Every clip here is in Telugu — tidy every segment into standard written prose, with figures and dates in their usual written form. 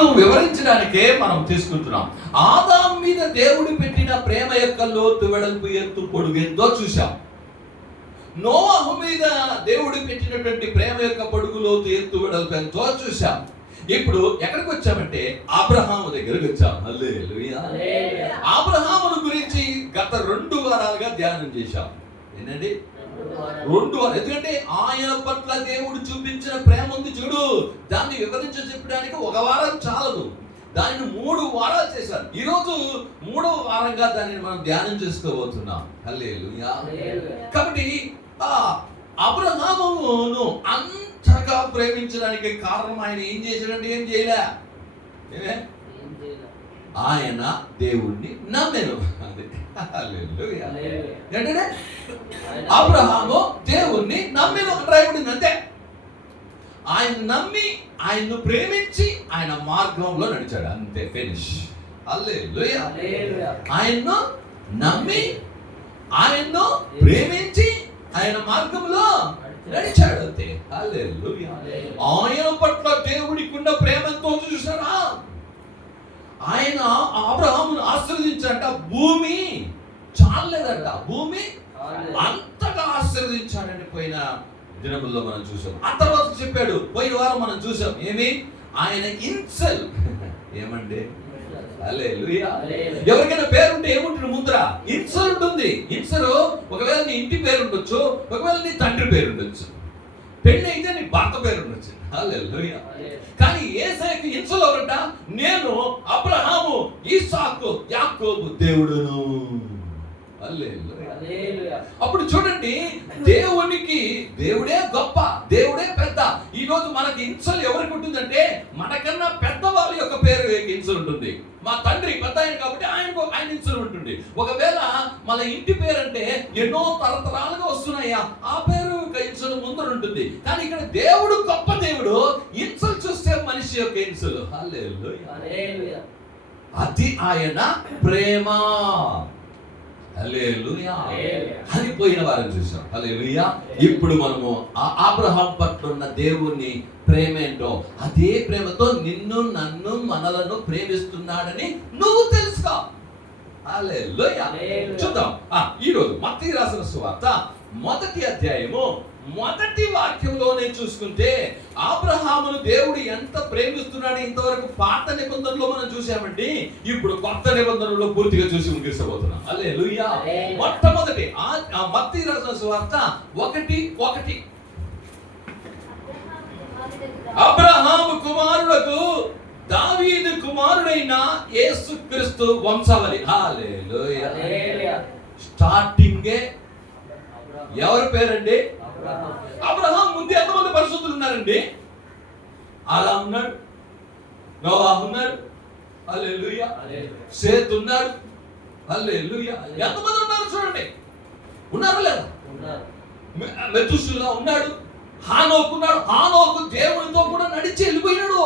ప్రేమను వివరించడానికే మనం తీసుకుంటున్నాం. ఆదాం మీద దేవుడు పెట్టిన ప్రేమ యొక్క లోతు, వెడల్పు, ఎత్తు, పొడుగు ఎంతో చూశాం. నోవహు మీద దేవుడు పెట్టినటువంటి ప్రేమ యొక్క పొడుగు, లోతు, ఎత్తు, వెడల్పు ఎంతో చూశాం. ఇప్పుడు ఎక్కడికి వచ్చామంటే అబ్రహాము దగ్గరికి వచ్చాం. హల్లెలూయా. అబ్రహామును గురించి గత 2 వారాలుగా ధ్యానం చేశాం. ఏంటండి 2 వారాలు? ఎందుకంటే ఆయన పట్ల దేవుడు చూపించిన ప్రేమ ఉంది చూడు, దాన్ని చెప్పడానికి 1 వారం చాలదు, దానిని 3 వారాలు చేశారు. ఈరోజు 3వ వారంగా దానిని మనం ధ్యానం చేసుకోబోతున్నాం. హల్లెలూయా. కాబట్టి అబ్రహామును అంతగా ప్రేమించడానికి కారణం ఆయన ఏం చేశాడంటే ఏం చేయలే, ఆయన దేవుణ్ణి నమ్మెను. ఏంటంటే అబ్రహాము దేవుణ్ణి నమ్మెను, రాయబడింది అంతే. ఆయన నమ్మి, ఆయన్ను ప్రేమించి, ఆయన మార్గంలో నడిచాడు, అంతే, ఫినిష్. హల్లెలూయా. ఆయన్ను నమ్మి, ఆయన్ను ప్రేమించి, ఆయన మార్గంలో నడిచాడు, అంతే. హల్లెలూయా. ఆయన పట్ల దేవుడికి ఉన్న ప్రేమతో చూసారా, ఆయన అబ్రహామును ఆశీర్వదించాడంట. భూమి చాలేదంట, భూమి అంతగా ఆశీర్వదించాడని పోయిన దినముల్లో మనం చూసాం. ఆ తర్వాత చెప్పాడు, పోయిన వారం మనం చూసాం, ఏమి ఆయన ఇన్సల్. ఏమండి? హల్లెలూయా. ఎవరికైనా పేరుంటే ఏముంటుంది ముందర? ఇన్సల్ ఉంటుంది. ఇన్సల్ ఒకవేళ నీ ఇంటి పేరు ఉండొచ్చు, ఒకవేళ నీ తండ్రి పేరు ఉండొచ్చు, పెళ్లి అయితే నీ భర్త పేరు ఉండొచ్చు. హల్లెలూయా. కానీ యేసయ్యకి ఇన్సల్ ఎవరంట? నేను అబ్రహాము, ఇస్సాకు, యాకోబు దేవుడును. హల్లెలూయా. అప్పుడు చూడండి, దేవునికి దేవుడే గొప్ప, దేవుడే పెద్ద. ఈ రోజు మనకి ఇన్సల్ ఎవరికి ఉంటుందంటే, మనకన్నా పెద్ద వాళ్ళ యొక్క పేరు ఇన్సల్ ఉంటుంది. మా తండ్రి పెద్ద ఆయన కాబట్టి ఆయన ఇన్సల్ ఉంటుంది. ఒకవేళ మన ఇంటి పేరు అంటే ఎన్నో తరతరాలుగా వస్తున్నాయా, ఆ పేరు ఇన్సల్ ముందర ఉంటుంది. కానీ ఇక్కడ దేవుడు గొప్ప దేవుడు, ఇన్సల్ చూస్తే మనిషి యొక్క ఇన్సల్. హల్లెలూయా. అది ఆయన ప్రేమ. హల్లెలూయా. అది పోయిన వారం చూసాం. హల్లెలూయా. ఇప్పుడు మనము అబ్రహాం పట్ల ఉన్న దేవుని ప్రేమ ఏంటో, అదే ప్రేమతో నిన్ను, నన్ను, మనలను ప్రేమిస్తున్నాడని నువ్వు తెలుసుకో. హల్లెలూయా. చూద్దాం. ఈ రోజు మత్తయి రాసిన సువార్త 1వ అధ్యాయము 1వ వాక్యంలోనే చూసుకుంటే, అబ్రహామును దేవుడు ఎంత ప్రేమిస్తున్నాడు ఇంతవరకు పాత నిబంధనలో మనం చూసామండి. ఇప్పుడు కొత్త నిబంధనలో పూర్తిగా చూసి ముగిస్తబోతున్నాం. హల్లెలూయా. మొట్టమొదటి మత్తయి రాసిన సువార్త 1:1. అబ్రహాము కుమారులకు దావీదు కుమారుడైన యేసుక్రీస్తు వంశావళి. హల్లెలూయా. స్టార్టింగే ఎవరి పేరండి? అబ్రహాం ముందు ఎంతమంది పరిశుద్ధులు ఉన్నారండి? ఆదాం ఉన్నాడు, నోవాహు ఉన్నాడు, హల్లెలూయా. సేత్ ఉన్నాడు, హల్లెలూయా. ఎంతమంది ఉన్నారు చూడండి, ఉన్నారా లేదా? మెతుషెలా ఉన్నాడు, హానోకు ఉన్నాడు. హానోకు దేవునితో కూడా నడిచి వెళ్ళిపోయినాడు.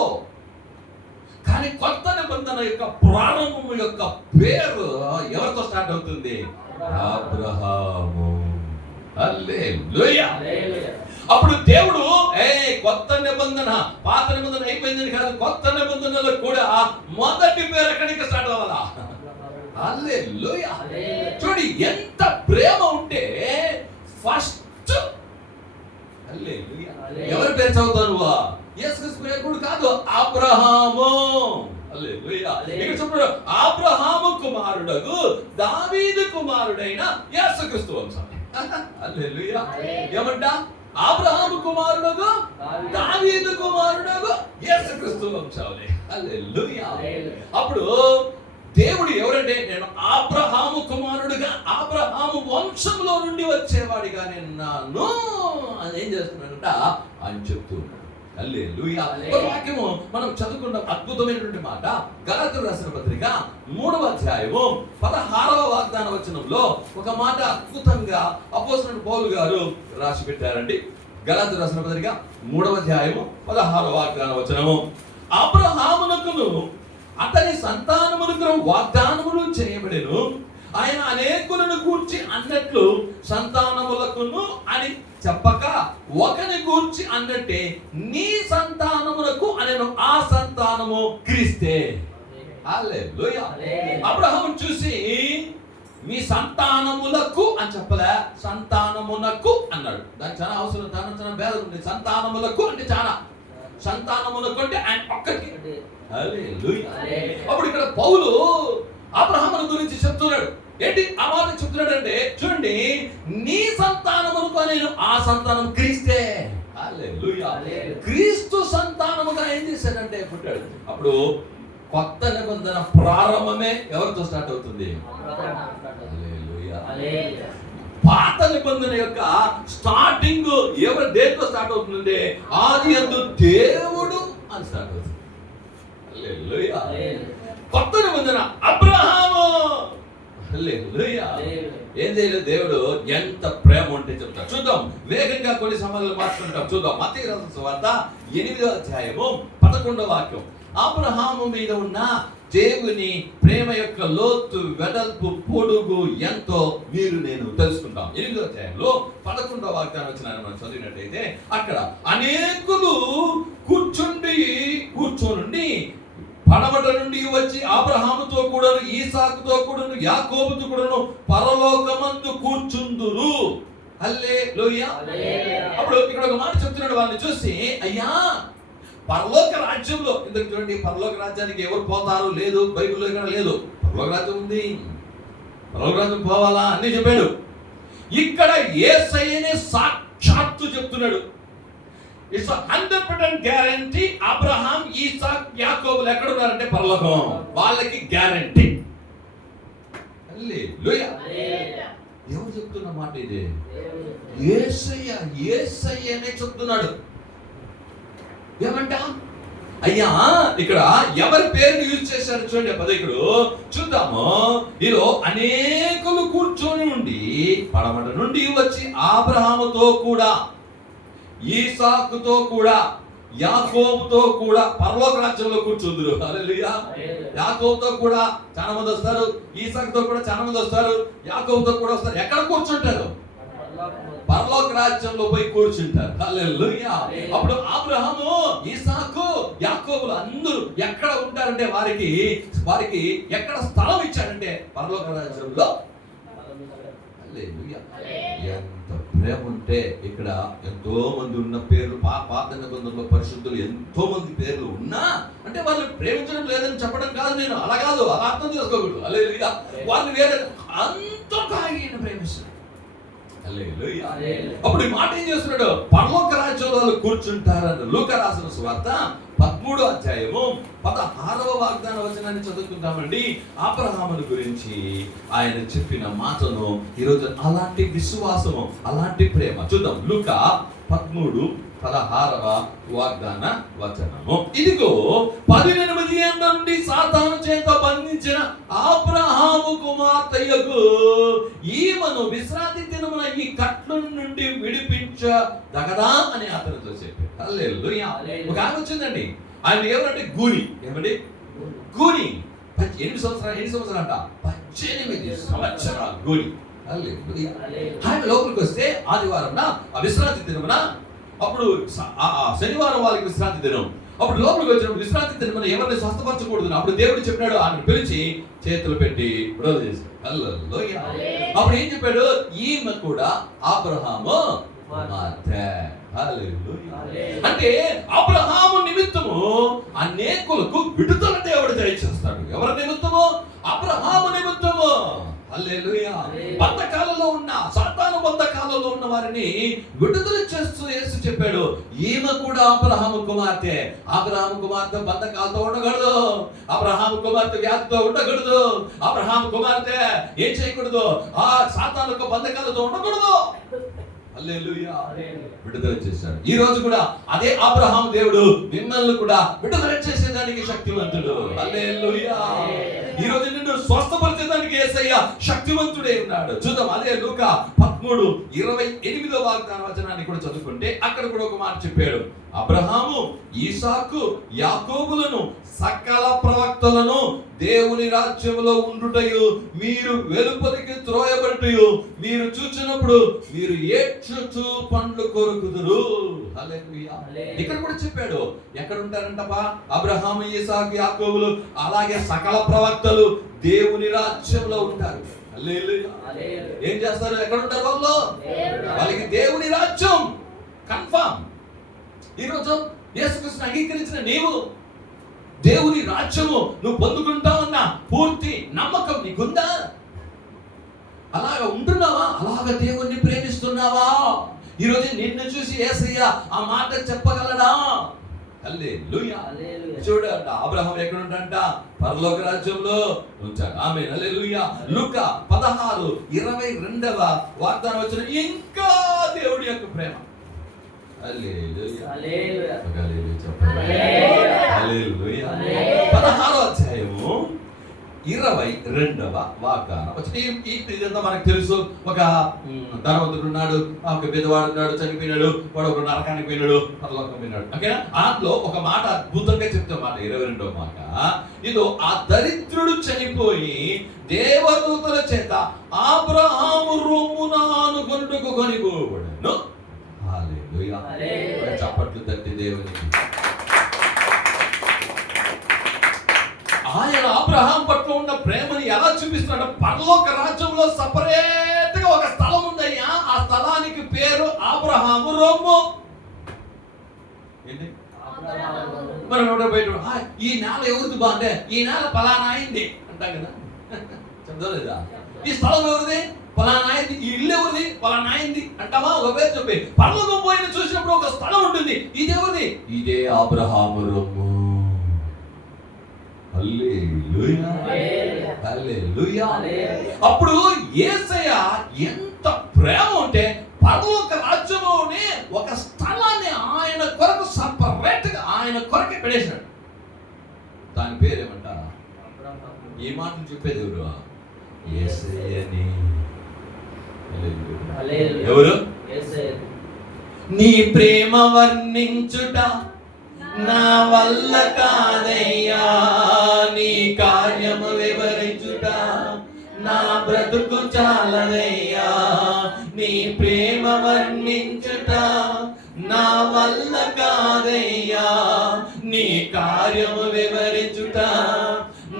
కానీ కొత్త నిబంధన యొక్క ప్రారంభం యొక్క పేరు ఎవరితో స్టార్ట్ అవుతుంది? అబ్రహాము. హల్లెలూయా. అప్పుడు దేవుడు కొత్త నిబంధన, పాత నిబంధన అయిపోయిందని కాదు, కొత్త నిబంధనలో కూడా మొదటి పేరు ఎక్కడికి స్టార్ట్ అవ్వాలా? హల్లెలూయా. చూడండి ఎంత ప్రేమ ఉంటే ఫస్ట్ హల్లెలూయా. ఎవరి పేరు చదువుతాను? యేసుక్రీస్తు పేరు కాదు, అబ్రహాము. హల్లెలూయా. ఇక్కడ చెప్పాడు, అబ్రహాము కుమారుడగు దావీదు కుమారుడైన యేసుక్రీస్తు వంశం. హల్లెలూయా. ఏమంట? అబ్రహాము కుమారుడగు దావీదు కుమారుడగు యేసుక్రీస్తు వంశావళి. హల్లెలూయా. అప్పుడు దేవుడు ఎవరంటే, నేను అబ్రహాము కుమారుడుగా, అబ్రహాము వంశంలో నుండి వచ్చేవాడిగా నేనున్నాను అని ఏం చేస్తున్నాడంట అని చెప్తూ ఉన్నాడు. హల్లెలూయా. వాక్యము మనం చదువుకున్న అద్భుతమైనటువంటి మాట, గలాతీయులకు రాసిన పత్రిక 3వ అధ్యాయము 16వ వాగ్దాన వచనంలో ఒక మాట అద్భుతంగా అపోస్తలుడు పౌలు గారు రాసి పెట్టారండి. గలాతీయులకు రాసిన పత్రిక 3వ అధ్యాయము 16వ వాగ్దాన వచనము, అబ్రహామునకును అతని సంతానమునకు వాగ్దానములు చేయబడెను, ఆయన అనేకులను గూర్చి అన్నట్లు సంతానములకును అని చెప్పక ఒకని గూర్చి అన్నట్టే నీ సంతానములకు అనెను, ఆ సంతానం సంతానము క్రీస్తే. హల్లెలూయా. అబ్రహాము చూసి మీ సంతానములకు అని చెప్పలే, సంతానమునకు అన్నాడు. దానికి చాలా అవసరం, దాని చాలా భేదం ఉంది. సంతానములకు అంటే చాలా, సంతానమునకు అంటే ఆయన ఒక్కటి. హల్లెలూయా. అప్పుడు ఇక్కడ పౌలు అబ్రహామును గురించి చెప్తున్నాడు. ఏంటి ఆ మాట చెప్తున్నాడు అంటే, చూడండి, నీ సంతానమునకు నేను, ఆ సంతానం క్రీస్తే. హల్లెలూయా. క్రీస్తు సంతానముగా ఏం చేశాడంటే పుట్టాడు. అప్పుడు కొత్త నిబంధన ప్రారంభమే ఎవరితో స్టార్ట్ అవుతుంది? పాత నిబంధన యొక్క స్టార్టింగ్ ఎవరు దేంతో స్టార్ట్ అవుతుంది? ఆదియందు దేవుడు అని స్టార్ట్ అవుతుంది. హల్లెలూయా. కొత్త నిబంధన అబ్రహాము. హల్లెలూయా. ఏం చేయలేదు దేవుడు, ఎంత ప్రేమ ఉంటే చెప్తాడు. చూద్దాం, వేగంగా కొన్ని సమాధానాలు మార్చుకుంటాం. చూద్దాం, మత్తయి రాసిన సువార్త 8వ అధ్యాయము 11వ వాక్యం. అబ్రహాము మీద ఉన్న దేవుని ప్రేమ యొక్క లోతు, వెడల్పు, పొడుగు ఎంతో మీరు నేను తెలుసుకుంటాం. 8వ అధ్యాయంలో 11వ వాక్యాన్ని వచ్చిన మనం చదివినట్లయితే అక్కడ అనేకులు కూర్చోనుండి పడమట నుండి వచ్చి అబ్రహాముతో కూడాను, ఈసాకుతో కూడాను, యాకోబుతో కూడాను పరలోకమందు కూర్చుందురు. హల్లెలూయా. అప్పుడు ఇక్కడ ఒక మాట చెప్తున్నాడు వాళ్ళని చూసి, అయ్యా పరలోక రాజ్యంలో, ఇందుకు చూడండి, పరలోక రాజ్యానికి ఎవరు పోతారు లేదు, బైబిల్లో ఇక్కడ లేదు. పరలోక రాజ్యం ఉంది, పరలోక రాజ్యం పోవాలా అన్ని చెప్పాడు. ఇక్కడ యేసయ్యనే సాక్షాత్తు చెప్తున్నాడు. It's 100% guarantee. అబ్రహాం, ఈసాక్, యాకోబులు ఎక్కడ ఉన్నారంటే పరలోకం. వాళ్ళకి గ్యారంటీ. హల్లెలూయా. ఎవరు చెప్తున్న మాట ఇది? యేసయ్యనే చెప్తున్నాడు. ఏమంట? అయ్యా ఇక్కడ ఎవరి పేరుని యూజ్ చేశారు చూడండి. పదకుడు చూద్దాము. ఈలో అనేకులు కూర్చొని ఉండి పడమట నుండి వచ్చి అబ్రహాముతో కూడా, ఈసాకుతో కూడా, యాకోబుతో కూడా పరలోక రాజ్యంలో కూర్చుందురు. హల్లెలూయా. యాకోబుతో కూడా చాలా మంది వస్తారు, ఈసాకుతో కూడా చాలా మంది వస్తారు, యాకోబుతో కూడా వస్తారు. ఎక్కడ కూర్చుంటారు? పరలోక రాజ్యంలో పోయి కూర్చుంటారు. హల్లెలూయా. అప్పుడు అబ్రహాము, ఈసాకు, యాకోబులు అందరూ ఎక్కడ ఉంటారంటే వారికి ఎక్కడ స్థలం ఇచ్చాడంటే పరలోక రాజ్యంలో. హల్లెలూయా. ఎంత ప్రేమ ఉంటే ఇక్కడ ఎంతో మంది ఉన్న పేర్లు, పాత నిబంధనలో పరిశుద్ధులు ఎంతో మంది పేర్లు ఉన్నా అంటే వాళ్ళు ప్రేమించడం లేదని చెప్పడం కాదు. నేను అలా కాదు, అలా అర్థం చేసుకోకూడదు. హల్లెలూయా. వాళ్ళు వేరే అంతగా ఆయన ప్రేమిస్తారు. హల్లెలూయా. అప్పుడు ఈ మాట ఏం చేస్తున్నాడు? పరలోక రాజ్యంలో వాళ్ళు కూర్చుంటారని లూకా రాసిన సువార్త 13వ అధ్యాయము 16వ వాగ్దాన వచనాన్ని చదువుకుంటామండి. అబ్రహామును గురించి ఆయన చెప్పిన మాటను ఈరోజు అలాంటి విశ్వాసము, అలాంటి ప్రేమ చూద్దాం. లూకా 13:16వ వాగ్దాన వచనము. ఇదిగో 18 ఏళ్ల నుండి సాతాను చేత బంధించిన అబ్రహాము కుమార్తెయగు ఈమెను విశ్రాంతి దినమున ఈ కట్ల నుండి విడిపించదగదా అని అతనితో చెప్పాడు. హల్లెలూయా. ఒక ఆమె వచ్చిందండి. ఆయన ఎవరంటే గూని. ఏమండి? గూని. 8 సంవత్సరాలు అంట. 18 సంవత్సరాలు గూని. హల్లెలూయా. ఆయన లోపలికి వస్తే ఆదివారం విశ్రాంతి దినమున, అప్పుడు శనివారం వాళ్ళకి విశ్రాంతి దినం. అప్పుడు లోపలికి వచ్చినప్పుడు విశ్రాంతి దినమున ఎవరిని స్వస్థపరచకూడదు. అప్పుడు దేవుడు చెప్పినాడు, ఆయన పిలిచి చేతులు పెట్టి విడుదల చేశాడు. హల్లెలూయా. అప్పుడు ఏం చెప్పాడు? ఈమె కూడా అబ్రహాము కుమార్తె. హల్లెలూయా. అంటే అబ్రహాము నిమిత్తము అనేకులకు విడుదల దేవుడు దయచేస్తాడు. ఎవరి నిమిత్తము? అబ్రహాము నిమిత్తము. హల్లెలూయా. బంధకాలలో ఉన్న, సాతాను బంధకాలలో ఉన్న వారిని విడుదల చేస్తూ యేసు చెప్పాడు, ఈమె కూడా అబ్రహాము కుమార్తె. అబ్రహాము కుమార్తె బంధకాలతో ఉండకూడదు. అబ్రహాము కుమార్తె వ్యాధితో ఉండకూడదు. అబ్రహాము కుమార్తె ఏం చేయకూడదు? ఆ సాతాను బంధకాలతో ఉండకూడదు. హల్లెలూయా. విడుదల చేశాడు. ఈ రోజు కూడా అదే అబ్రహాము దేవుడు మిమ్మల్ని కూడా విడుదల చేసేదానికి శక్తివంతుడు. హల్లెలూయా. ఈ రోజు నిన్ను స్వస్థపరిచేదానికి యేసయ్య శక్తివంతుడే ఉన్నాడు. చూద్దాం, అదే లూకా 13:28 వాగ్దాన వచనాన్ని కూడా చదువుకుంటే అక్కడ కూడా ఒక మాట చెప్పాడు. అబ్రహాము, ఈసాకు, యాకోబులను సకల ప్రవక్తలను దేవుని రాజ్యములో ఉండుటయు మీరు వెలుపలికి త్రోయబడుటయు మీరు చూచినప్పుడు మీరు ఏడ్చుచు పండ్లు కొరుకుదురు. హల్లెలూయా. ఇక్కడ కూడా చెప్పాడు ఎక్కడ ఉంటారంటపా? అబ్రహాము, ఈసాకు, యాకోబులు అలాగే సకల ప్రవక్తలు దేవుని రాజ్యంలో ఉంటారు. హల్లెలూయా. ఏం చేస్తారు? ఎక్కడ ఉంటారు వాళ్ళు? వాళ్ళకి దేవుని రాజ్యం కన్ఫర్మ్. ఈరోజు యేసుక్రీస్తుని అంగీకరించిన నీవు దేవుని రాజ్యము నువ్వు పొందుకుంటావన్న పూర్తి నమ్మకం నీకుందా? అలాగా ఉంటున్నావా? అలాగా దేవుణ్ణి ప్రేమిస్తున్నావా? ఈరోజు నిన్ను చూసి యేసయ్య ఆ మాట చెప్పగలడా? హల్లెలూయా. చూడండి, అబ్రహాం ఎక్కడ ఉంటాడంట? పరలోక రాజ్యంలో ఉంటాడు. ఆమేన్. హల్లెలూయా. లూకా 16:22 వాగ్దానం వచ్చిన ఇంకా దేవుడి యొక్క ప్రేమ. హల్లెలూయా. హల్లెలూయా. హల్లెలూయా. 16వ అధ్యాయము 22వ వాగ్దానం వచ్చిన ఇదంతా మనకు తెలుసు. ఒక ధనవంతుడు ఉన్నాడు, ఒక పెద్దవాడు ఉన్నాడు, చనిపోయినాడు, వాడు ఒక నరకానికి పోయినాడు, పరలోకం పోయినాడు. ఓకేనా? దాంట్లో ఒక మాట అద్భుతంగా చెప్తే మాట 22వ మాట, ఇదో ఆ దరిద్రుడు చనిపోయి దేవదూతల చేత అబ్రహాము రొమ్మున ఆనుకొనుటకు కొనిపోబడెను. హల్లెలూయా. చప్పట్లు తట్టి దేవునికి. ఆయన అబ్రహాం పట్ల ఉన్న ప్రేమని ఎలా చూపిస్తున్నాడు? పరలోక రాజ్యంలో సపరేట్ గా ఒక స్థలం ఉందయ్యా. ఆ స్థలానికి పేరు అబ్రహాము రొమ్ము. ఏంటి? మనం బయట ఈ నేల ఎవరిది బాగుంటే ఈ నేల పలానా అయింది అంటాం కదా, చదవలేదా? ఈ స్థలం ఎవరిది? పలానా అయింది. ఈ ఇల్లు ఎవరిది? పలానా అయింది అంటావా? ఒక పేరు చెప్పి పరలోకం పోయిన చూసినప్పుడు ఒక స్థలం ఉంటుంది. ఇది ఎవరిది? ఇదే అబ్రహాము రొమ్ము. హల్లెలూయా. హల్లెలూయా. అప్పుడు యేసయ్య ఎంత ప్రేమ ఉంటే పరలోక రాజ్యంలోనే ఒక స్థలాన్ని ఆయన కొరకు సపరేట్ గా ఆయన కొరకే పెట్టేశాడు. దాని పేరేమంట? ఏ మాటలు చెప్పేది ఎవరు? యేసయ్యని. ఎవరు? నీ ప్రేమ వర్ణించుట నా వల్ల కాదయ్యా, నీ కార్యము వివరించుట నా బ్రతుకు చాలదయ్యా. నీ ప్రేమ వర్ణించుట నా వల్ల కాదయ్యా, నీ కార్యము వివరించుట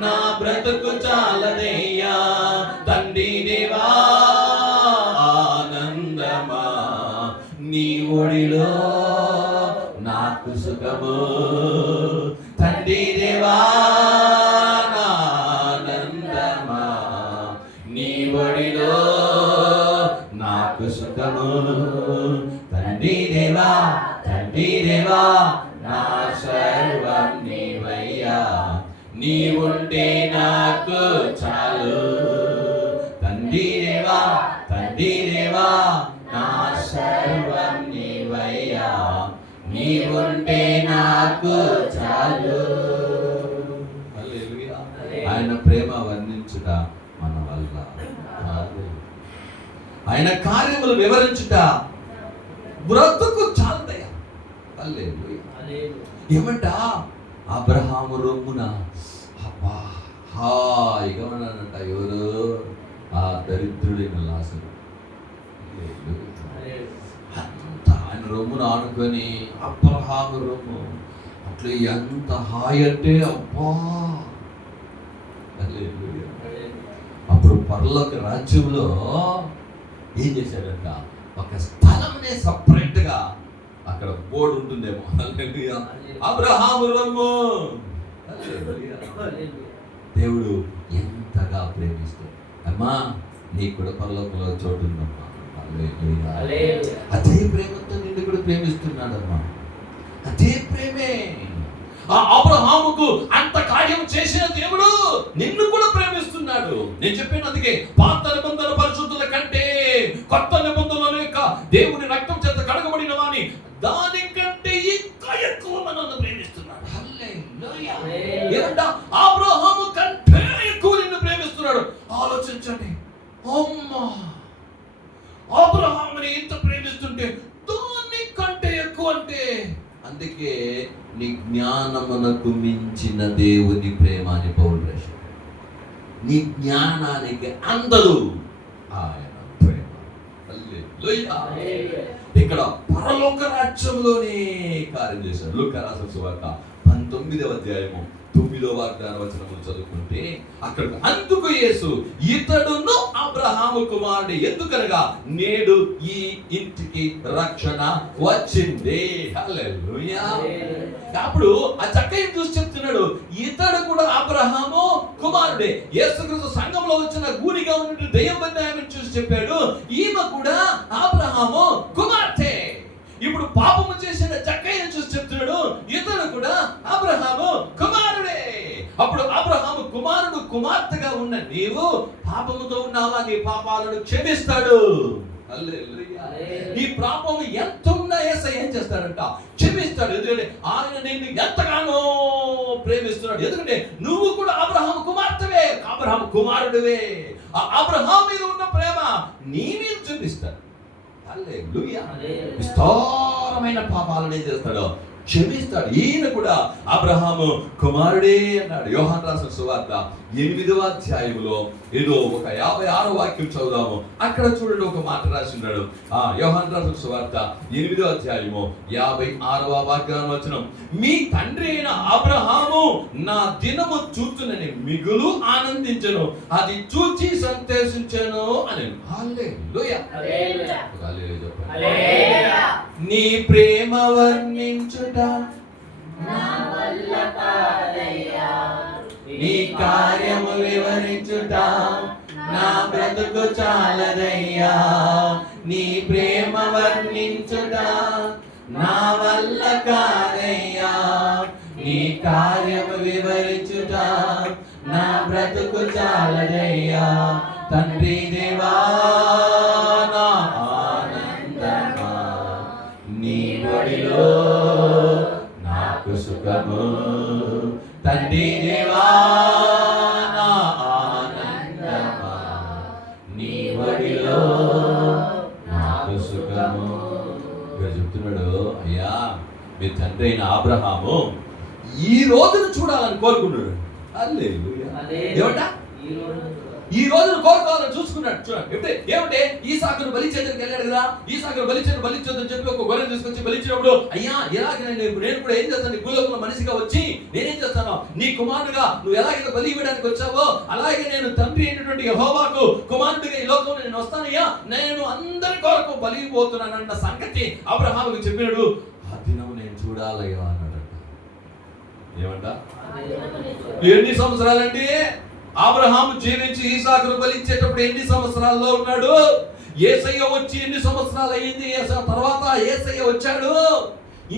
నా బ్రతుకు చాలదయ్యా. తండ్రి దేవా ఆనందమా, నీ ఒడిలో నాకు సుఖము. తండ్రి దేవా ఆనందమా, నీ ఒడిలో నాకు సుఖము. తండ్రి దేవా, తండ్రి దేవా నా సర్వం నీవయ్యా, నీ ఉంటే నాకు చాలు. తండ్రి దేవా, తండ్రి దేవా నా సర్వం నీవయ్యా, నీ ఉంటే నాకు చాలు. హల్లెలూయా. ఆయన ప్రేమ వర్ణించుట మన వల్ల కాదు, ఆయన కార్యములు వివరించుట బ్రతుకు చాలదయ్యా. హల్లెలూయా. ఏమంట? అబ్రహాము రొమ్మున అబ్బా హాయిగా ఉన్నానంట. ఎవరు? ఆ దరిద్రుడైన లాజరు. అంత ఆయన రొమ్మున ఆనుకొని అబ్రహాము రొమ్ము అట్లా ఎంత హాయి అంటే అబ్బా. అప్పుడు పరలోక రాజ్యంలో ఏం చేశాడంట? ఒక స్థలంనే సపరేట్ గా అక్కడ బోర్డు ఉంటుందేమో. అబ్రహాము రొమ్ము. దేవుడు ఎంతగా ప్రేమిస్తాడు అమ్మా. నీకు కూడా పరలోకంలో చోటు ఉందమ్మా. అదే ప్రేమతో నిన్ను కూడా ప్రేమిస్తున్నాడమ్మా. అదే ప్రేమే. ఆ అబ్రహాముకు అంత కార్యం చేసిన దేవుడు నిన్ను కూడా ప్రేమిస్తున్నాడు. నేను చెప్పిన అందుకే పాత నిబంధన పరిశుద్ధుల కంటే కొత్త నిబంధనల యొక్క దేవుని రక్తం చేత కడగబడిన వాని దానికంటే ఇంకా ఎక్కువ మనల్ని ప్రేమిస్తున్నాడు. హల్లెలూయా. ఏమంట? అబ్రహాము కంటే ఎక్కువ నిన్ను ప్రేమిస్తున్నాడు. ఆలోచించండి. అమ్మా, అబ్రహాము ప్రేమనకు మించిన దేవుని ప్రేమ అని పౌలు రాశాడు. నీ జ్ఞానానికి అందరూ ఆయన ప్రేమ. హల్లెలూయా. ఇక్కడ పరలోక రాజ్యంలోనే కార్యం చేశాడు. లూకా రాసిన సువార్త 19వ అధ్యాయము 9వ వాగ్దాన వచనములు చదువుకుంటే అక్కడ అందుకు యేసు ఇతడును అబ్రహాము కుమారుడు, ఎందుకనగా నేడు ఈ ఇంటికి రక్షణ వచ్చింది. హల్లెలూయా. అప్పుడు ఆ చక్కని చూసి చెప్తున్నాడు, ఇతడు కూడా అబ్రహాము కుమారుడే. యేసుక్రీస్తు సంఘంలో వచ్చిన గూనిగా ఉన్నట్టు దెయ్యం బంధాన్ని చూసి చెప్పాడు, ఈమె కూడా అబ్రహాము కుమార్తె. ఇప్పుడు పాపము చేసిన చక్కయ్యను చూసి చెప్తున్నాడు, ఇతడు కూడా అబ్రహాము కుమారుడే. అప్పుడు అబ్రహాము కుమారుడు కుమార్తెగా ఉన్న నీవు పాపముతో ఉన్నావా, నీ పాపాలను క్షమిస్తాడు. హల్లెలూయా. నీ పాపము ఎంత ఉన్నా యేసయ్య ఏం చేస్తాడంట? క్షమిస్తాడు. ఎందుకంటే ఆయన నిన్ను ఎంతగానో ప్రేమిస్తున్నాడు. ఎందుకంటే నువ్వు కూడా అబ్రహాము కుమార్తెవే, అబ్రహాము కుమారుడివే. ఆ అబ్రహాము మీద ఉన్న ప్రేమ నీ మీద చూపిస్తాడు. హల్లెలూయా. విస్తారమైన పాపాలను ఏం చేస్తాడో క్షమిస్తాడు. ఈయన కూడా అబ్రహాము కుమారుడే అన్నాడు. యోహాను రాసిన సువార్త 8వ అధ్యాయములో ఏదో ఒక 56వ వాక్యం చదువుదాము. అక్కడ చూడండి, ఒక మాట రాసిన్నాడు. యోహాను రాసిన సువార్త 8వ అధ్యాయము 56వ వాక్యం వచనం, మీ తండ్రి అయిన అబ్రహాము నా దినము చూచునని మిగులు ఆనందించను, అది చూచి సంతోషించను అని. హల్లెలూయా. నీ ప్రేమ వర్ణించుట నా వల్ల కాదయ్యా, నీ కార్యము వివరించుట నా బ్రతుకు చాలదయ్యా. నీ ప్రేమ వర్ణించుట నా వల్ల కాదయ్యా, నీ కార్యము వివరించుట నా బ్రతుకు చాలదయ్యా. తండ్రి దేవా నా ఆనందమా, నీ ఒడిలో నాకు సుఖము. తండ్రి దేవా నా ఆనందమా, నీ ఒడిలో నాకు సుఖము. ఇక్కడ చెప్తున్నాడు, అయ్యా మీ తండ్రి అయిన అబ్రహాము ఈ రోజును చూడాలని కోరుకున్నాడు. హల్లెలూయా. ఏమంట? ఈ రోజును కోరుకోవాలని చూసుకున్నాడు. చూడండి ఏమంటే ఈసాకును బలిచేద్దరికి వెళ్ళాడు కదా, ఈసాకును బలిచేద్దని చెప్పి ఒక గొర్రెను తీసుకొచ్చి బలిచ్చినప్పుడు, అయ్యా ఎలాగ నేను కూడా ఏం చేస్తాను, నీ భూలోకంలో మనిషిగా వచ్చి నేనేం చేస్తాను, నీ కుమారుడుగా నువ్వు ఎలాగైతే బలి ఇవ్వడానికి వచ్చావో అలాగే నేను తండ్రి అయినటువంటి యెహోవాకు కుమారుడిగా ఈ లోకంలో నేను వస్తానయ్యా, నేను అందరి కొరకు బలి ఇవ్వబోతున్నానన్న సంగతి అబ్రహాముకు చెప్పినాడు. ఆ దినం నేను చూడాలయ్యా అన్నాడు. ఏమంట? ఎన్ని సంవత్సరాలండి అబ్రహాము జీవించి ఈసాకును బలిచ్చేటప్పుడు ఎన్ని సంవత్సరాల్లో ఉన్నాడు? యేసయ్య వచ్చి ఎన్ని సంవత్సరాలు అయ్యింది? తర్వాత యేసయ్య వచ్చాడు,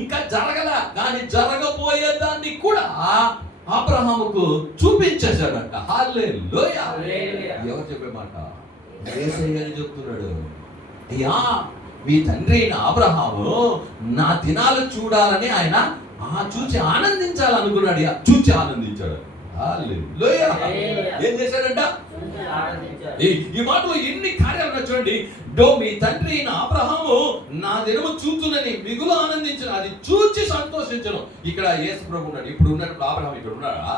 ఇంకా జరగల, కానీ జరగబోయే దాన్ని కూడా అబ్రహాముకు చూపించేశాడంట. హల్లెలూయా. ఎవరు చెప్పే మాట? యేసయ్య అని చెప్తున్నాడు. అయ్యా మీ తండ్రి అయిన అబ్రహాము నా దినాలు చూడాలని ఆయన చూచి ఆనందించాలనుకున్నాడు. చూచి ఆనందించాడు. ఏం చేశాడంట? ఈ మాటలో ఎన్ని కార్యాలు చూడండి. మీ తండ్రి అయిన అబ్రహాము నా దినము చూచునని మిగులు ఆనందించను, అది చూచి సంతోషించను. ఇక్కడ యేసు ప్రభు ఉన్నాడు. ఇప్పుడు ఉన్నప్పుడు అబ్రహాం ఇక్కడ ఉన్నాడా?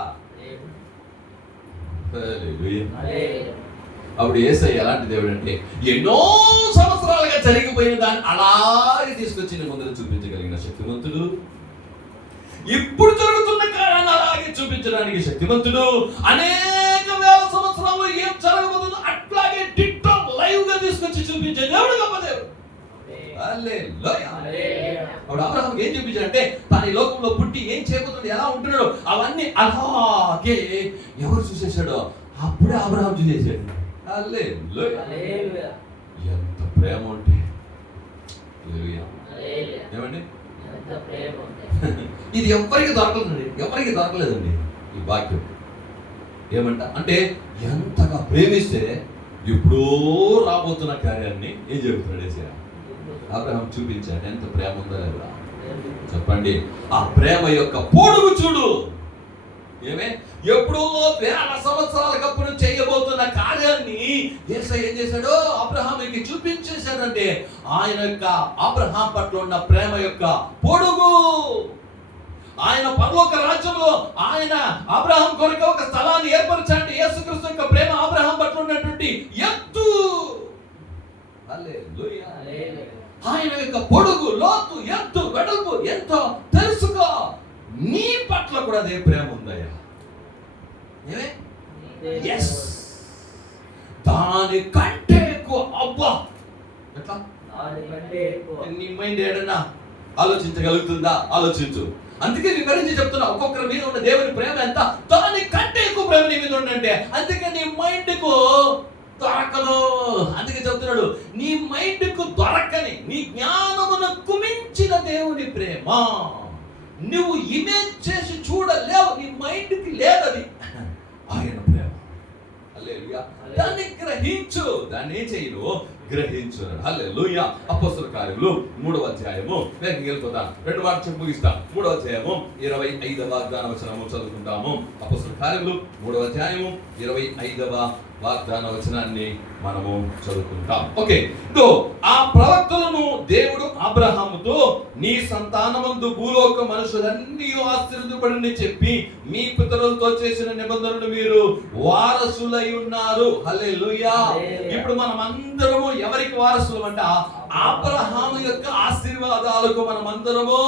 అప్పుడు యేసయ్య ఎలాంటి దేవుడు అంటే ఎన్నో సంవత్సరాలుగా జరిగిపోయిన దాన్ని అలాగే తీసుకొచ్చి ముందర చూపించగలిగిన శక్తివంతుడు, ఇప్పుడు జరుగుతున్న కార్యాన్ని అలాగే చూపించడానికి శక్తివంతుడు, అనేక వేల సంవత్సరాలు ఏం జరగబోతుందో అట్లాగే డిట్టో లైవ్ గా తీసుకొచ్చి చూపించే దేవుడు గొప్ప దేవుడు. అప్పుడు అబ్రహాముకి ఏం చూపించాడంటే తాను ఈ లోకంలో పుట్టి ఏం చేయబోతుంది, ఎలా ఉంటున్నాడో అవన్నీ అలాగే ఎవరు చూసేశాడో అప్పుడే అబ్రహాం చూసేసాడు. ఎంత ప్రేమ ఉంటే ఏమండి, ఇది ఎవరికి దొరకలేదండి, ఎవరికి దొరకలేదండి ఈ వాక్యం. ఏమంట అంటే ఎంతగా ప్రేమిస్తే ఎప్పుడో రాబోతున్న కార్యాన్ని ఏం చెబుతున్నాడు యేసయ్య? అబ్రహాం చూపించాడు. ఎంత ప్రేమ ఉందా లేదా చెప్పండి. ఆ ప్రేమ యొక్క పొడుగు చూడు. ఏమే ఎప్పుడో వేల సంవత్సరాలకప్పుడు చేయబోతున్న కార్యాన్ని యేసయ్య ఏం చేశాడు? అబ్రహాముకి ఆయన పరలోక రాజ్యంలో ఆయన అబ్రహాం కొరకు ఒక స్థలాన్ని ఏర్పరచండి. యేసుక్రీస్తు యొక్క ప్రేమ అబ్రహాం పట్ల ఉన్నటువంటి ఎత్తు, హల్లెలూయా, ఆయన యొక్క పొడుగు, లోతు, ఎత్తు, వెడల్పు ఎంతో తెలుసుకో. నీ పట్ల కూడా అదే ప్రేమ ఉందయ్యా. ఎస్, దానికంటే ఎక్కువ. అబ్బా, ఎట్లా? నీ మైండ్ ఏడన్నా ఆలోచించగలుగుతుందా? ఆలోచించు. అందుకే వివరించి చెప్తున్నా, ఒక్కొక్కరి మీద ఉన్న దేవుని ప్రేమ ఎంత, దానికంటే ఎక్కువ ప్రేమ నీ మీద ఉండంటే. అందుకే నీ మైండ్ కు దొరకదు. అందుకే చెప్తున్నాడు, నీ మైండ్ కు దొరకని, నీ జ్ఞానమును కుమించిన దేవుని ప్రేమ నువ్వు ఇమేజ్ చేసి చూడలేవు. నీ మైండ్ కి లేదది ఆయన ప్రేమ. హల్లెలూయా. దాన్ని గ్రహించు. దాన్ని ఏం చేయను? గ్రహించు. హల్లెలూయా. అపోస్తలుల కార్యములు 3వ అధ్యాయము, నేను వెళ్ళిపోతా, 2 మాట చెప్పి ముగిస్తా. 3వ అధ్యాయము 25వ వాగ్దాన వచనము చదువుకుంటాము. అపోస్తలుల కార్యములు 3వ అధ్యాయము 25వ వాగ్దాన వచనాన్ని మనము చదువుకుంటాం. ఓకే, ఇదో ఆ ప్రవక్తలను దేవుడు అబ్రహాముతో, నీ సంతానమందు భూలోక మనుషులన్నీ ఆశీర్వదింపబడని చెప్పి మీ పితరులతో చేసిన నిబంధనను మీరు వారసులై ఉన్నారు. హల్లెలూయా. ఇప్పుడు మనం అందరము ఎవరికి వారసులు అంట? అబ్రహాము యొక్క ఆశీర్వాదాలకు మనం అందరము.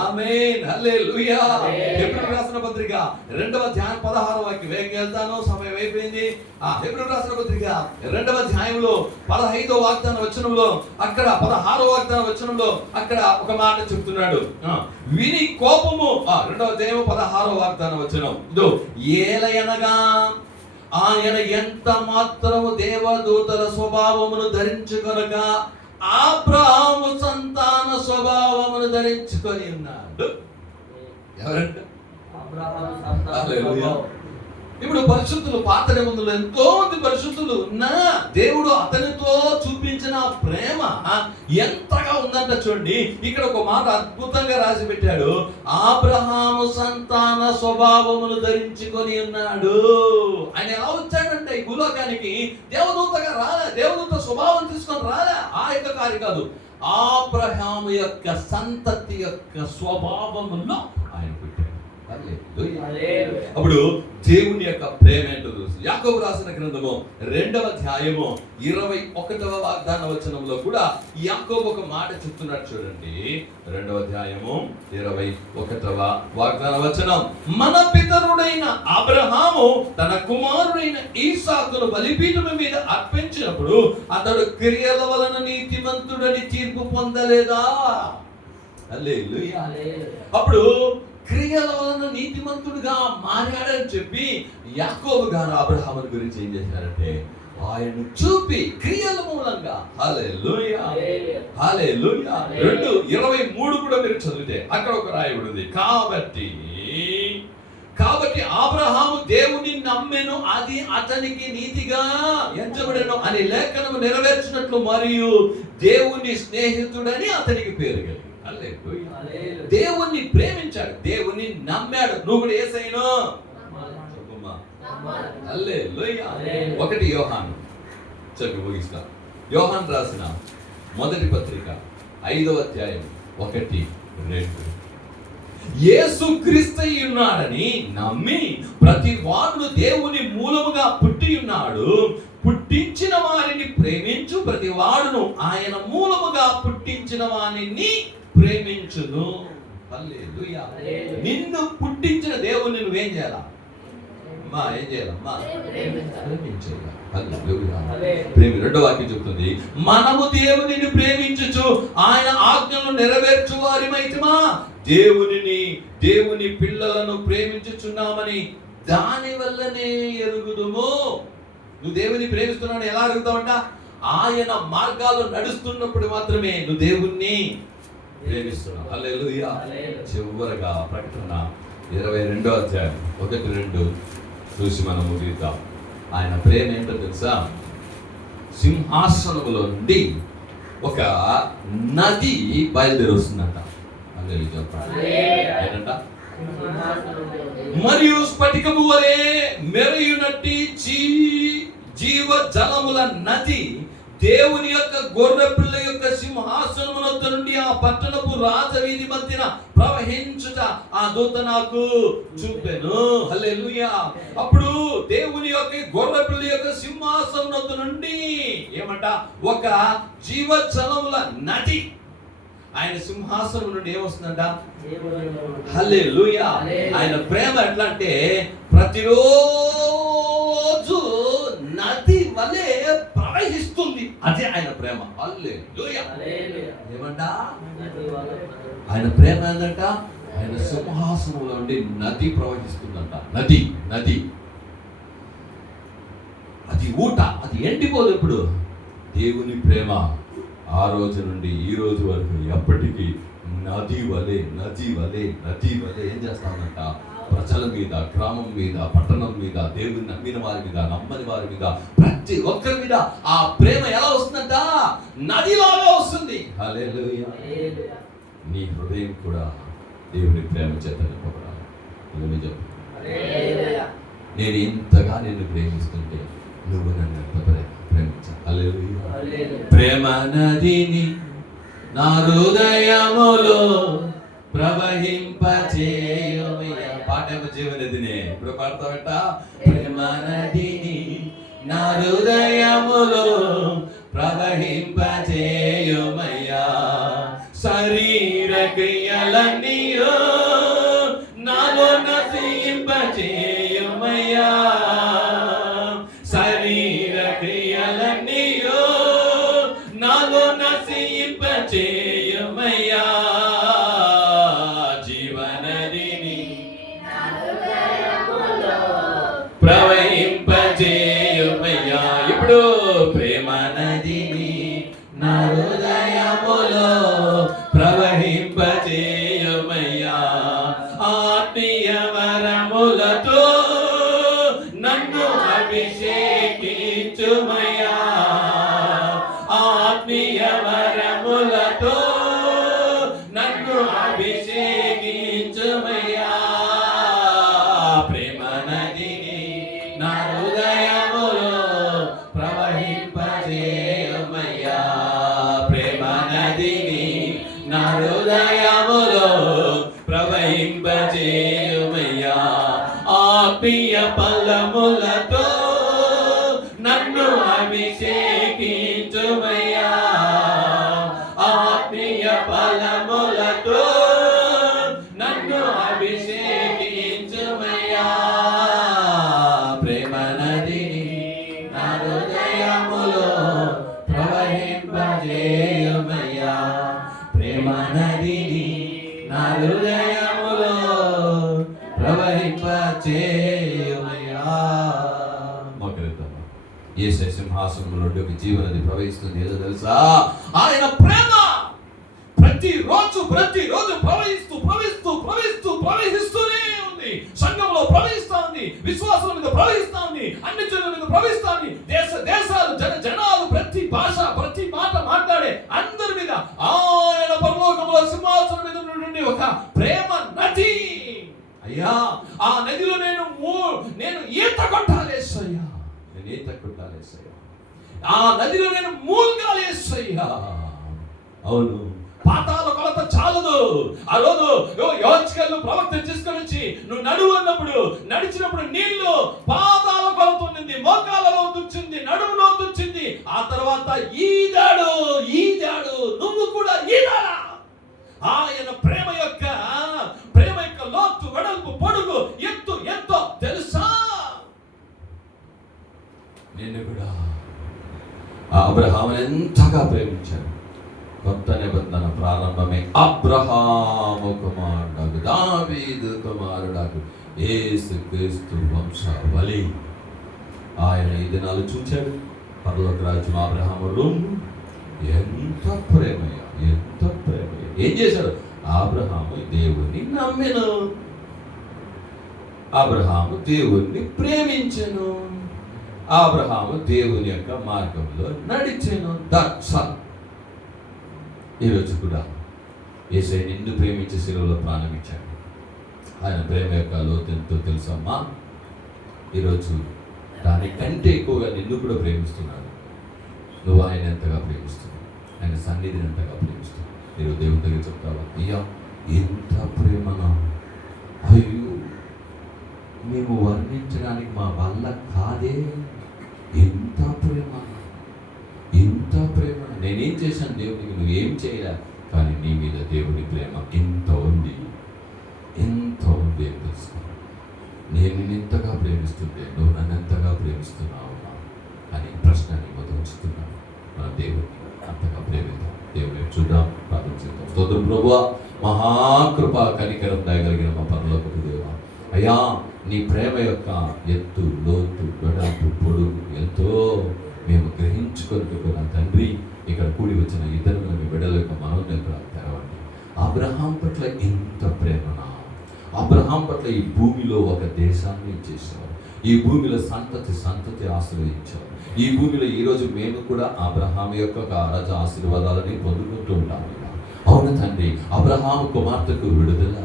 ఆమేన్, హల్లెలూయా. హెబ్రీయులకు రాసిన పత్రిక 2వ అధ్యాయం 16వ వాక్యం. వేగంగా వెళ్తాను, సమయం అయిపోయింది. హెబ్రీయులకు రాసిన పత్రిక 2వ అధ్యాయంలో 15వ వాగ్దాన వచనంలో, అక్కడ 16వ వాగ్దాన వచనంలో అక్కడ ఒక మాట చెప్తున్నాడు. విని కోపము, 2వ అధ్యాయం 16వ వాగ్దాన వచనం. ఇదో ఏలయనగా ఆయన ఎంత మాత్రము దేవదూతల స్వభావమును ధరించుకొనక అబ్రహాము సంతాన స్వభావమును ధరించుకొని ఉన్నాడు. ఎవరంటే? హల్లెలూయా. ఇప్పుడు పరిశుద్ధులు, పాత నిబంధనలో ఎంతో మంది పరిశుద్ధులు ఉన్నా దేవుడు అతనితో చూపించిన ప్రేమ ఎంతగా ఉందంట చూడండి. ఇక్కడ ఒక మాట అద్భుతంగా రాసి పెట్టాడు, అబ్రహాము సంతాన స్వభావమును ధరించుకొని ఉన్నాడు. ఆయన ఎలా వచ్చాడంటే ఈ భూలోకానికి దేవదూతగా రాలే, దేవదూత స్వభావం తీసుకొని రాలే. ఆ యొక్క కార్యం కాదు, అబ్రహాము యొక్క సంతతి యొక్క స్వభావములో ఆయన పెట్టాడు. అప్పుడు దేవుని యొక్క ప్రేమ ఏంటో తెలుసు. యాకోబు రాసిన గ్రంథము 2వ అధ్యాయము 21వ వాగ్దాన వచనంలో కూడా యాకోబు ఒక మాట చెప్తున్నాడు చూడండి. 2వ అధ్యాయము 21వ వాగ్దాన వచనం. మన పితరుడైన అబ్రహాము తన కుమారుడైన ఈసాకును బలిపీఠము మీద అర్పించినప్పుడు అతడు క్రియల వలన నీతిమంతుడని తీర్పు పొందలేదా? హల్లెలూయా. అప్పుడు క్రియల వలన నీతిమంతుడుగా మారాడని చెప్పి యాకోబు గారు అబ్రహాము గురించి ఏం చేశారంటే ఆయన చూపి క్రియల మూలంగా. హల్లెలూయా, హల్లెలూయా. 2:23 కూడా మీరు చదివితే అక్కడ ఒక రాయబడింది, కాబట్టి అబ్రహాము దేవుని నమ్మెను, అది అతనికి నీతిగా ఎంచబడెను అని లేఖనము నెరవేర్చినట్లు, మరియు దేవుని స్నేహితుడని అతనికి పేరు కలిగి. దేవుణ్ణి ప్రేమించాడు, దేవుణ్ణి నమ్మాడు. నువ్వు కూడా యేసయ్యను చెప్పమ్మా. హల్లెలూయా. 1 యోహాను చెప్పి ముగిస్తా. యోహాను రాసిన మొదటి పత్రిక 5వ అధ్యాయం 1-2. యేసు క్రీస్తు ఉన్నాడని నమ్మి ప్రతి వాడు దేవుని మూలముగా పుట్టి ఉన్నాడు. పుట్టించిన వారిని ప్రేమించు ప్రతి వాడును ఆయన మూలముగా పుట్టించిన వారిని ప్రేమించును. హల్లెలూయా. నిన్ను పుట్టించిన దేవుని నువ్వేం చేయాలా? అమ్మా ఏం చేయాలమ్మా? ప్రేమించాలి. హల్లెలూయా. ప్రేమ 2వ వాక్యం చెప్తుంది, మనము దేవునిని ప్రేమించుచు ఆయన ఆజ్ఞలను నెరవేర్చు వారిమైతిమా దేవుని పిల్లలను ప్రేమించుచున్నామని దాని వల్లనే ఎరుగుదుము. నువ్వు దేవుని ప్రేమిస్తున్నావు ఎలా అరుగుతావంట? ఆయన మార్గాల్లో నడుస్తున్నప్పుడు మాత్రమే నువ్వు దేవుణ్ణి ప్రేమిస్తున్నావు. హల్లెలూయా. చివరగా ప్రకటన 22వ అధ్యాయం 1-2 చూసి మనం ముగిద్దాం. ఆయన ప్రేమ ఏంటో తెలుసా? సింహాసనములో నుండి ఒక నది బయలుదేరి వస్తుందంట. ఏంటంట? మరియు స్ఫటికము వలె మెరయునట్టి జీవ జలముల నది దేవుని యొక్క గొర్రె పిల్ల యొక్క సింహాసనమునొద్ద నుండి ఆ పట్టణపు రాజవీధి మధ్యన ప్రవహించుట ఆ దూత నాకు చూపెను. హల్లెలూయా. అప్పుడు దేవుని యొక్క గొర్రె పిల్ల యొక్క సింహాసనమునొద్ద నుండి ఏమంట, ఒక జీవజలముల నది ఆయన సింహాసనం నుండి ఏమొస్తుందంట? హల్లెలూయా. ఆయన ప్రేమ ఎట్లా అంటే ప్రతిరోజు నది వలె ప్రవహిస్తుంది. అదే ఆయన ప్రేమ. హల్లెలూయా. ఏమంట? ఆయన ప్రేమ ఏంటంట? ఆయన సింహాసనంలో నుండి నది ప్రవహిస్తుందంట. నది నది అది ఊట, అది ఎండిపోదు. ఇప్పుడు దేవుని ప్రేమ ఆ రోజు నుండి ఈ రోజు వరకు ఎప్పటికీ నది వలె నది వలె నది వలె ఏం చేస్తామంట? ప్రజల మీద, గ్రామం మీద, పట్టణం మీద, దేవుని నమ్మిన వారి మీద, నమ్మని వారి మీద, ప్రతి ఒక్కరి మీద ఆ ప్రేమ ఎలా వస్తుందంట? నదిలాగా వస్తుంది. హల్లెలూయా. నీ హృదయం కూడా దేవుని ప్రేమ చేత నింపబడాలి. చెప్పు, నేను ఇంతగా నిన్ను ప్రేమిస్తుంటే నువ్వు నన్ను ఎంత ప్రేమించాలి. హల్లెలూయా. ప్రేమ నదిని నా హృదయములో ప్రవహింపచేయుమయ్యా. పాఠేమ జీవనదినే ఇప్పుడు పాడతావట. ప్రేమ నదిని నా హృదయములో ప్రవహింపచేయుమయ్యా. శరీర క్రియలన్నీయో నాలో నశింపచేయుమయ్యా. శరీర క్రియలన్నీయో నాలో నశింపచేయుమయ్యా. ప్రవహింపచేయుమయ్యా. ఇప్పుడు ప్రేమ నదిని నా హృదయములో ప్రవహింపచేయుమయ్యా. ఆత్మీయ వరములతో నన్ను అభిషేకించుమయ్యా. ఆత్మీయ వరములతో నన్ను అభిషేకించుమయ్యా. ప్రేమ నదిని నా హృదయములో ప్రవహింపచేయుమయ్యా. ప్రేమ నదిని నా హృదయములో ప్రవహింపచేయుమయ్యా. ఆత్మీయ ఫలములతో నన్ను అభిషేకించుమయ్యా. ఆత్మీయ ఫలములతో నన్ను అభిషేకించుమయ్యా. ప్రేమ నదిని నా హృదయములో ప్రవహింపచేయుమయ్యా. ప్రేమ నదిని నా హృదయములో ప్రవహింపచేయుమయ్యా. యేసు సింహాసనంలో ఒక జీవనది ప్రవహిస్తుంది. ఏదో తెలుసా? ఆయన ప్రేమ ప్రతిరోజు ప్రవహిస్తూ ప్రవహిస్తూ ప్రవహిస్తూ ప్రవహిస్తూనే ఉంది. సంఘంలో ప్రవహిస్తా ఉంది, విశ్వాసం మీద ప్రవహిస్తా ఉంది, అన్ని జనుల మీద ప్రవహిస్తా ఉంది. దేశాలు జనాలు ప్రతి భాష ప్రతి మాట మాట్లాడే అందరి మీద ఆయన పరలోకంలో సింహాసనం మీద నుండి ఒక ప్రేమ నది. అయ్యా, ఆ నదిలో నేను ఈత కొట్టాలేసయ్యా. నేను ఈత కొట్టాలేసయ్యా. ఆ నదిలో నేను మూల్గాలేసయ్యా. అవును, పాతాల కొలత చాలదు. ఆ రోజు యోచికలు ప్రవక్త తీసుకొని వచ్చి నువ్వు నడువు అన్నప్పుడు నడిచినప్పుడు నీళ్లు పాతాల కొలత ఉంది, మోకాలలో తుచ్చింది, నడుములో తుచ్చింది. ఆ తర్వాత ఈదాడు నువ్వు కూడా ఈదాలా. ఆయన ప్రేమ యొక్క లోతు, వెడల్పు, పొడుగు, ఎత్తు ఎంతో తెలుసా? నిన్ను కూడా అబ్రహామును ఎంతగా ప్రేమించాడు. కొత్త నిబంధన ప్రారంభమే అబ్రహాము కుమారుడు దావీదు కుమారుడు యేసుక్రీస్తు వంశావళి. ఆయన ఈ దినాలు చూచాడు. పరలోక రాజ్యం అబ్రహాము రొమ్ము. ఎంత ప్రేమయ్య, ఎంత ప్రేమయ్య. ఏం చేశాడు? అబ్రహాము దేవుణ్ణి నమ్మెను, అబ్రహాము దేవుణ్ణి ప్రేమించెను, అబ్రహాము దేవుని యొక్క మార్గంలో నడిచెను. That's all. ఈరోజు కూడా యేసయ్య నిన్ను ప్రేమించే శిలువలో ప్రాణం ఇచ్చాడు. ఆయన ప్రేమ యొక్క లోతు ఎంతో తెలుసమ్మా. ఈరోజు దానికంటే ఎక్కువగా నిన్ను కూడా ప్రేమిస్తున్నాడు. నువ్వు ఆయన ఎంతగా ప్రేమిస్తున్నావు, ఆయన సన్నిధిని ఎంతగా ప్రేమిస్తున్నావు. మీరు దేవుని దగ్గర చెప్తావా, అయ్యా ఎంత ప్రేమనా, అయ్యో మేము వర్ణించడానికి మా వల్ల కాదే, ఎంత ప్రేమ, ఎంత ప్రేమ. నేనేం చేశాను దేవునికి, నువ్వేం చేయలే, కానీ నీ మీద దేవుని ప్రేమ ఎంత ఉంది, ఎంత ఉంది అని తెలుసుకో. నేను నిన్ను ఎంతగా ప్రేమిస్తుంటే నువ్వు నన్ను ఎంతగా ప్రేమిస్తున్నావు అని ప్రశ్న నీ వద్ద ఉంచుతున్నాను. మన దేవుడిని అంతగా ప్రేమిద్దాం. దేవుని చూద్దాం, ప్రార్థన చేద్దాం. స్తోత్రం ప్రభువా, మహాకృప కనికరం దయగలిగిన మా పరలోకపు దేవా, అయ్యా నీ ప్రేమ యొక్క ఎత్తు, లోతు, వెడల్పు, పొడుగు ఎంతో మేము గ్రహించుకున్న తండ్రి, ఇక్కడ కూడి వచ్చిన ఇతరులను మీ బిడ్డల యొక్క మనోనేత్ర తెరవండి. అబ్రహాం పట్ల ఇంత ప్రేమనా, అబ్రహాం పట్ల ఈ భూమిలో ఒక దేశాన్ని ఇచ్చేసావు, ఈ భూమిలో సంతతి ఆశీర్వదించావు. ఈ భూమిలో ఈరోజు మేము కూడా అబ్రహాం యొక్క రాజ ఆశీర్వాదాలని పొందుకుంటూ ఉంటాము. అవును తండ్రి, అబ్రహాము కుమార్తెకు విడుదల,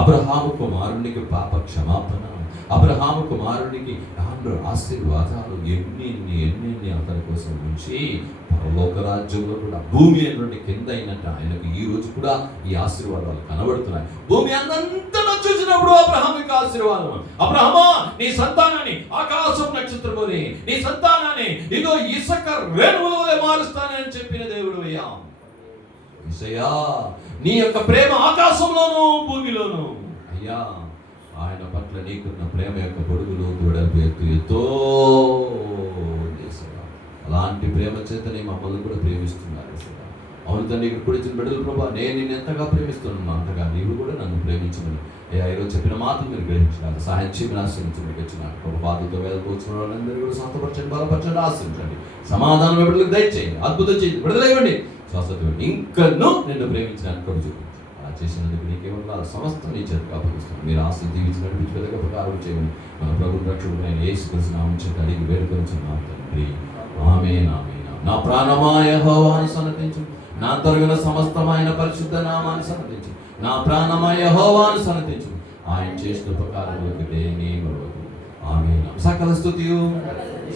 అబ్రహాము కుమారునికి పాప క్షమాపణ, అబ్రహాము కుమారునికి ఆశీర్వాదాలు ఎన్ని అతని కోసం ఉంచి పరలోక రాజ్యంలో కూడా భూమి అయినటువంటి కింద అయినట్టు ఆయనకు ఈ రోజు కూడా ఈ ఆశీర్వాదాలు కనబడుతున్నాయి. భూమి అంతా చూసినప్పుడు అబ్రహాముకి ఆశీర్వాదం, అబ్రహమా నీ సంతానాన్ని ఆకాశం నక్షత్రముని, నీ సంతానాన్ని ఇదో ఇసుక రేణువుల వలె మారుస్తానని చెప్పిన దేవుడు అయ్యా. యేసయ్యా నీ యొక్క ప్రేమ ఆకాశంలోను భూమిలోను అయ్యా, ఆయన పట్ల నీకున్న ప్రేమ యొక్క పొడుగులో వెడల్పు ఎంతో. అలాంటి ప్రేమ చేతనే మమ్మల్ని కూడా ప్రేమిస్తున్నారు. అవును తండ్రి, ఇక్కడ కూడా ఇచ్చిన బిడ్డలు ప్రభా, నేను నిన్ను ఎంతగా ప్రేమిస్తున్నాను అంతగా నీవు కూడా నన్ను ప్రేమించమని అయ్యా ఈరోజు చెప్పిన మాటలు మీరు గ్రహించినారు. సహాయం చేయమని ఆశ్రయించి మీకు వచ్చినారు. ఒక బాధతో వేదపోతున్న వాళ్ళందరూ కూడా సంతపరచండి, బలపరచండి, ఆశ్రయించండి, సమాధానం బిడ్డలకు దయచేయండి, అద్భుతం చేయండి, విడుదలైవ్వండి, స్వస్థత ఇవ్వండి. ఇంకనూ నిన్ను ప్రేమించడానికి కూడా చూపించు. అలా చేసినందుకు నీకేమన్నా సమస్తం నీ చేతికి అప్పగిస్తాను. మీరు ఆశలు దీవించి నడిపించి పెద్దగా ప్రకారం చేయండి. మన ప్రభు రక్షకుడు ఆయన యేసుక్రీస్తు నామమున అడిగి వేడుకొనుచున్నాము తండ్రి, ఆమేన్ ఆమేన్. నా ప్రాణమా యెహోవాను సన్నతించు, నా తొలగిన సమస్తమైన పరిశుద్ధ నామాన్ని సన్నతించు. నా ప్రాణమా యెహోవాను సన్నతించు, ఆయన చేసిన ఉపకారములకు దేని మరువకు. ఆమేన్. సకల స్తుతియు,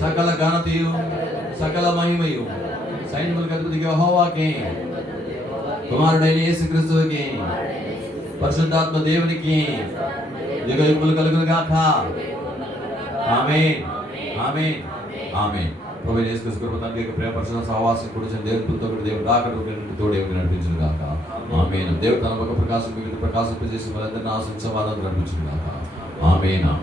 సకల ఘనతయు, సకల మహిమయు సైన్యములకు అధిపతికి యెహోవాకే, కుమారుడైన యేసుక్రీస్తువుకి, పరిశుద్ధాత్మ దేవునికి యుగయుగములు కలుగును గాక. ఆమేన్ ఆమేన్ ఆమేన్. ప్రభువైన యేసుక్రీస్తు కృప, తండ్రి యొక్క ప్రేమ, పరిశుద్ధ సహవాసం కూర్చొని దేవునితో కూడా దేవుడు రాకడ తోడేవి నడిపించును గాక. ఆమేన్. దేవుడు తన ఒక ప్రకాశం మిగిలిన ప్రకాశింపజేసి మనందరినీ ఆశించే వాళ్ళని నడిపించును గాక. ఆమేన్ ఆమేన్.